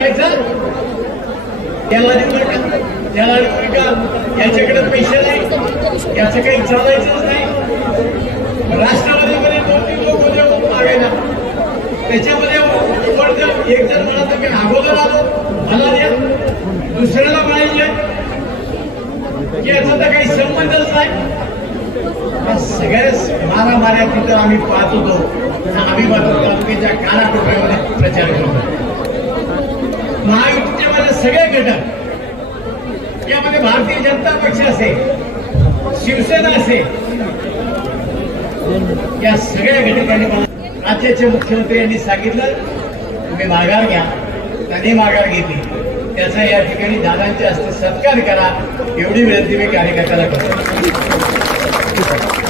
याच्याकडे पैसे नाही, याचं काही चालायचंच नाही. राष्ट्रवादीमध्ये 2-3 लोक होते मागायला, त्याच्यामध्ये एक जण म्हणत मी अगोदर आलो मला द्या, दुसऱ्याला पाहिजे की याचा तर काही संबंधच नाही. सगळ्याच मारामाऱ्या तिथं आम्ही पाहत होतो. आम्ही तालुक्याच्या कानाकोपऱ्यामध्ये प्रचार करतो. महायुतीचे सगळे घटक, यामध्ये भारतीय जनता पक्ष असेल, शिवसेना असेल, या सगळ्या घटकांनी राज्याचे मुख्यमंत्री यांनी सांगितलं तुम्ही माघार घ्या. त्यांनी माघार घेतली. त्याचा या ठिकाणी दादांच्या हस्ते सत्कार करा एवढी विनंती मी कार्यकर्त्याला करतो.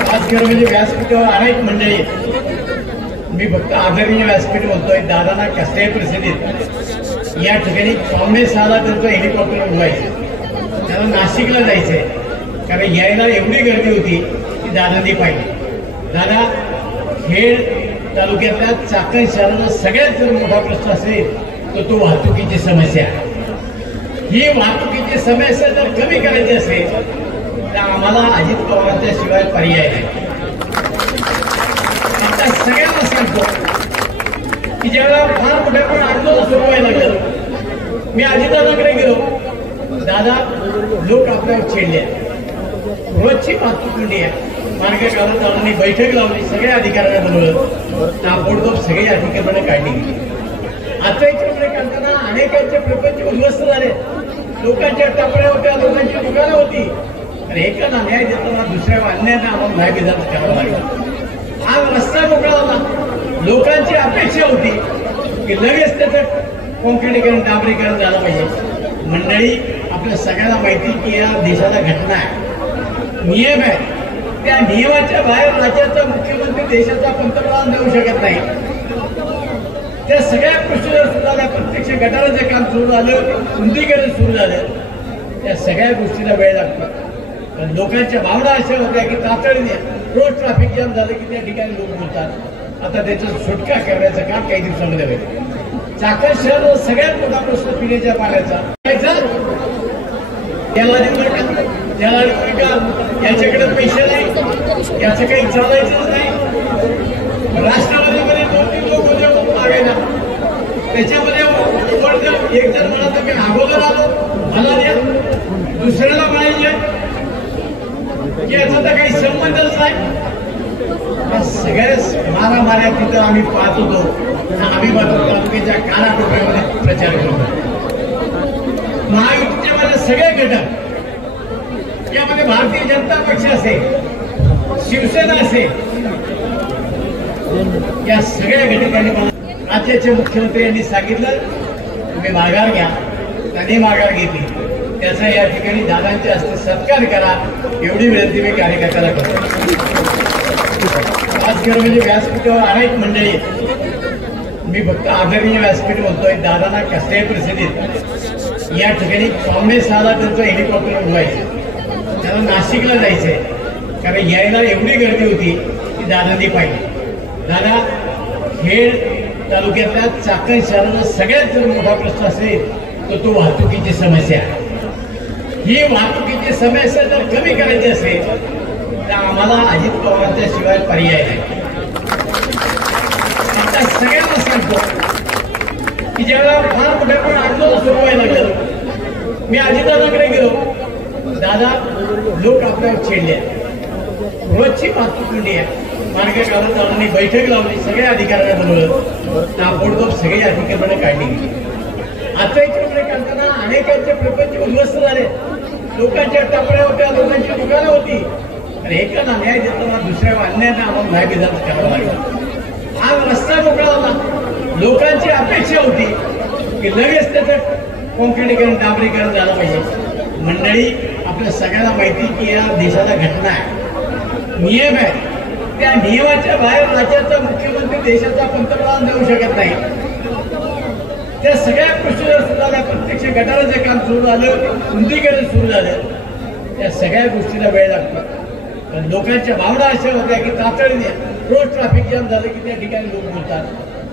आज खरं म्हणजे व्यासपीठावर अनेक मंडळी, मी फक्त आदरणीय व्यासपीठ म्हणतोय. दादांना कसल्याही परिस्थितीत या ठिकाणी 5:45 त्यांचं हेलिकॉप्टर उडवायचं, त्याला नाशिकला जायचंय, कारण यायला एवढी गर्दी होती की दादांनी पाहिली. दादा, खेड तालुक्यातल्या चाकण शहराला सगळ्यात जर मोठा प्रश्न असेल तर तो वाहतुकीची समस्या. ही वाहतुकीची समस्या जर कमी करायची असेल तर आम्हाला अजित पवारांच्या शिवाय पर्याय नाही. आता सगळ्यांना सांगतो की ज्यावेळेला फार मोठ्यापणे आंदोलन सुरू व्हायला लागलं, मी अजितदादाकडे गेलो. दादा, लोक आपल्यावर चिडले, रोजची वाहतूक कोंडी आहे. मार्गकालांनी बैठक लावली, सगळ्या अधिकाऱ्यांना बोलवलं, ताबडतोब सगळी अधिकाऱ्यांना काढली गेली. आता याच्याकडे काढताना अनेकांचे प्रपंच उद्ध्वस्त झाले. लोकांच्या टपऱ्या होत्या, लोकांची दुकानं होती. आणि एकाला न्याय देताना दुसऱ्या अन्यायानं आम्हाला न्याय विधान करावं लागलं. आज रस्ता मोकळा झाला. लोकांची अपेक्षा होती की लगेच त्याचं कॉन्क्रिटीकरण, डांबरीकरण झालं पाहिजे. मंडळी, आपल्या सगळ्यांना माहिती की या देशाला घटना आहे, नियम आहे. त्या नियमाच्या बाहेर राज्याचा मुख्यमंत्री देशाचा पंतप्रधान देऊ शकत नाही. त्या सगळ्या गोष्टीला सुरू झाल्या. प्रत्यक्ष गटाराचं काम सुरू झालं, रुंदीकरण सुरू झालं. त्या सगळ्या गोष्टीला वेळ लागतो. लोकांच्या भावना अशा होत्या की तातडीने रोज ट्रॅफिक जाम झालं की त्या ठिकाणी लोक बोलतात. आता त्याचा सुटका करण्याचं काम काही दिवसामध्ये होईल. चाकण शहर सगळ्यात मोठा प्रश्न पिण्याच्या पाण्याचा. याच्याकडे पैसे नाही, याचं काही चालायचंच नाही. राष्ट्रवादीमध्ये 2-3 लोक होते मागायला, त्याच्यामध्ये एक जण म्हणत मी अगोदर आलो मला द्या, दुसऱ्याला पाहिजे की याचा तर काही संबंधच नाही. सगळ्याच मारामाऱ्या तिथं आम्ही पाहत होतो. आम्ही तालुक्याच्या कानाकोपऱ्यामध्ये प्रचार करतो. महायुतीचे सगळे घटक, यामध्ये भारतीय जनता पक्ष असेल, शिवसेना असेल, या सगळ्या घटकांनी राज्याचे मुख्यमंत्री यांनी सांगितलं तुम्ही माघार घ्या. त्यांनी माघार घेतली. त्याचा या ठिकाणी दादांच्या हस्ते सत्कार करा एवढी विनंती मी कार्यकर्त्याला करतो. आज खरं म्हणजे व्यासपीठावर अनेक मंडळी, मी फक्त आदरणीय व्यासपीठ म्हणतोय. दादांना कसल्याही परिस्थितीत या ठिकाणी 5:45 त्यांचं हेलिकॉप्टर उडवायचं, त्याला नाशिकला जायचंय, कारण यायला एवढी गर्दी होती की दादांनी पाहिली. दादा, खेड तालुक्यातल्या चाकण शहराला सगळ्यात जर मोठा प्रश्न असेल तर तो वाहतुकीची समस्या. ही वाहतुकीची समस्या जर कमी करायची असेल तर आम्हाला अजित पवारांच्या शिवाय पर्याय नाही. आता सगळ्यांना सांगतो की ज्यावेळेला फार मोठ्यापणे आंदोलन सुरू व्हायला लागलं, मी अजितदादाकडे गेलो. दादा, लोक आपल्यावर चिडले, रोजची वाहतूक कोंडी आहे. मार्गकालांनी बैठक लावली, सगळ्या अधिकाऱ्यांना बोलवलं, ताबडतोब सगळी अधिकाऱ्यांना काढली गेली. आता याच्याकडे काढताना अनेकांचे प्रपंच उद्ध्वस्त झाले. लोकांच्या टपऱ्या होत्या, लोकांची दुकानं होती. आणि एकाला न्याय देताना दुसऱ्या अन्यायानं आम्हाला न्याय विधान करावं लागलं. आज रस्ता मोकळा झाला. लोकांची अपेक्षा होती की लगेच त्याचं कॉन्क्रिटीकरण, डांबरीकरण झालं पाहिजे. मंडळी, आपल्या सगळ्यांना माहिती की या देशाला घटना आहे, नियम आहे. त्या नियमाच्या बाहेर राज्याचा मुख्यमंत्री देशाचा पंतप्रधान देऊ शकत नाही. त्या सगळ्या गोष्टीला सुरू झाल्या. प्रत्यक्ष गटाराचं काम सुरू झालं, रुंदीकरण सुरू झालं. त्या सगळ्या गोष्टीला वेळ लागतो. लोकांच्या भावना अशा होत्या की तातडीने रोज ट्रॅफिक जाम झालं की त्या ठिकाणी लोक बोलतात.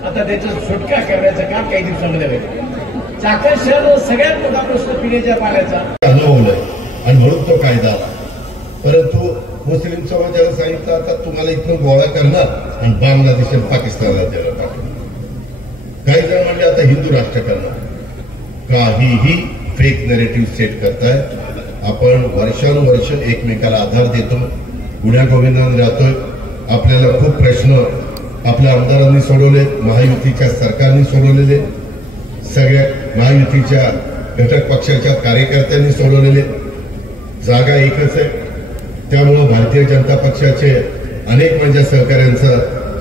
आता त्याचा सुटका करण्याचं काम काही दिवसामध्ये होईल. चाकण शहर सगळ्यात मोठा प्रश्न पिण्याच्या पाण्याचा अनुभवलाय आणि म्हणून तो कायदा आला. परंतु मुस्लिम समाजाला सांगितलं आता तुम्हाला इथून गोळा करणार आणि बांगलादेश आणि पाकिस्तानला द्यायला पाठवणार. काही जण म्हणले आता हिंदू राष्ट्र करणार. काहीही फेक नरेटिव्ह सेट करताय. आपण वर्षानुवर्ष एकमेकाला आधार देतो, गुण्यागोविंदाने राहतोय. आपल्याला खूप प्रश्न आपल्या आमदारांनी सोडवले, महायुतीच्या सरकारने सोडवलेले, सगळ्या महायुतीच्या घटक पक्षाच्या कार्यकर्त्यांनी सोडवलेले. जागा एकच आहे, त्यामुळं भारतीय जनता पक्षाचे अनेक माझ्या सहकाऱ्यांचा,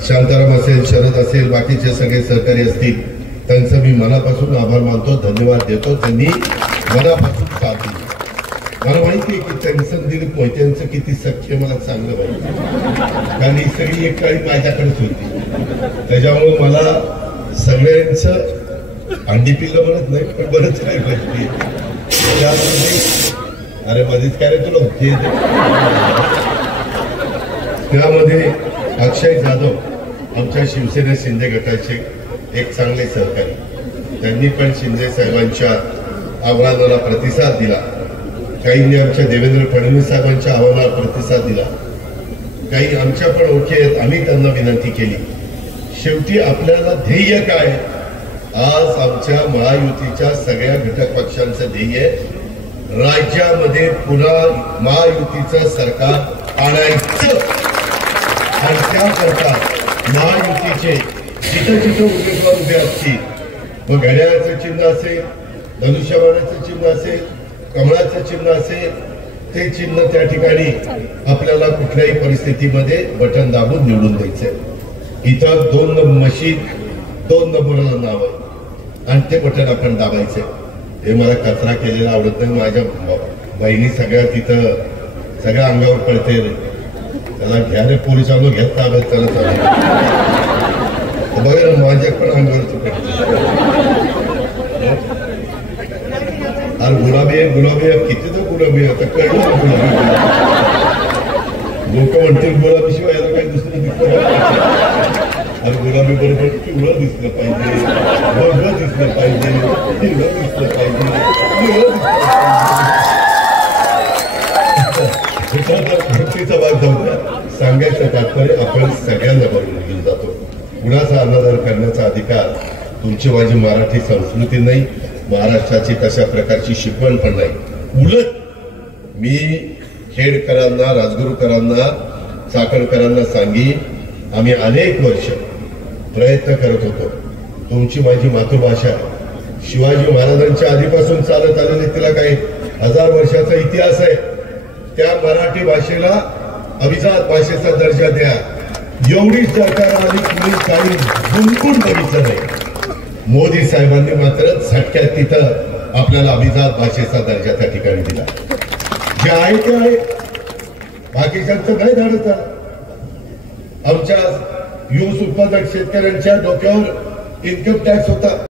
शांताराम असेल, शरद असेल, बाकीचे सगळे सहकारी असतील, त्यांचं मी मनापासून आभार मानतो, धन्यवाद देतो. त्यांनी मनापासून साथ दिली. मला माहिती आहे की त्यांचं दिलीप मोहित्यांचं किती सख्य मला चांगलं माहिती, कारण ही सगळी एक काळी माझ्याकडेच होती. त्याच्यामुळे मला सगळ्यांचं अंडी पिल्लं म्हणत नाही, पण बरंच काही माहिती. अरे मध्येच काय रे तुला त्यामध्ये अक्षय जाधव आमच्या शिवसेना शिंदे गटाचे एक चांगले सहकारी, त्यांनी पण शिंदे साहेबांच्या आव्हानाला प्रतिसाद दिला. काहींनी आमच्या देवेंद्र फडणवीस साहेबांच्या आव्हानाला प्रतिसाद दिला. काही आमच्या पण ओळखी आहेत, आम्ही त्यांना विनंती केली. शेवटी आपल्याला ध्येय काय? आज आमच्या महायुतीच्या सगळ्या घटक पक्षांचं ध्येय राज्यामध्ये पुन्हा महायुतीचं सरकार आणायचं. आणि त्याकरता महायुतीचे जिथं जिथं उमेदवार उभे असतील, मग घड्याळाचं चिन्ह असेल, धनुष्यबाणाचं चिन्ह असेल, कमळाचं चिन्ह असेल, ते चिन्ह त्या ठिकाणी आपल्याला कुठल्याही परिस्थितीमध्ये बटन दाबून निवडून द्यायचंय. इथं 2 मशीन 2 नंबरला नाव आहे आणि ते बटन आपण दाबायचंय. हे मला कचरा केलेला आवडत नाही. माझ्या बहिणी सगळ्या तिथं सगळ्या अंगावर पडते. त्याला घ्या रे पोलिसांना घेत ताब्यात, त्याला चालू बघा ना, माझ्या पण अंगावरच पडते. अरे गुलाबी आहे, गुलाबी आहे, किती तर गुलाबी आता कळलं. गुलाबी लोक म्हणतील गुलाबी शिवाय याला काही दुसरं दिसलं. अरे गुलाबी बरोबर पिवळं दिसलं पाहिजे, भगवं दिसलं पाहिजे, हिरवं दिसलं पाहिजे, भक्तीचा भाग जाऊन सांगायचं तात्पर्य आपण सगळ्यांना बरोबर घेऊन जातो. कुणाचा अनादर करण्याचा अधिकार तुमची माझी मराठी संस्कृती नाही, महाराष्ट्राची तशा प्रकारची शिकवण पण नाही. उलट मी खेडकरांना, राजगुरूकरांना, चाकणकरांना सांगी, आम्ही अनेक वर्ष प्रयत्न करत होतो. तुमची माझी मातृभाषा शिवाजी महाराजांच्या आधीपासून चालत आलेली, तिला काही 1000 वर्षाचा इतिहास आहे. त्या मराठी भाषेला अभिजात भाषेचा दर्जा द्या. एवढी सरकार आली, कुणी काही गुंतून बघितलं नाही. मोदी साहेबांनी मात्र झटक्यात तिथं आपल्याला अभिजात भाषेचा दर्जा त्या ठिकाणी दिला. जे आहे ते आहे, बाकीच्यांचं नाही धाडत. आमच्या ऊस उत्पादक शेतकऱ्यांच्या डोक्यावर इन्कम टॅक्स होता.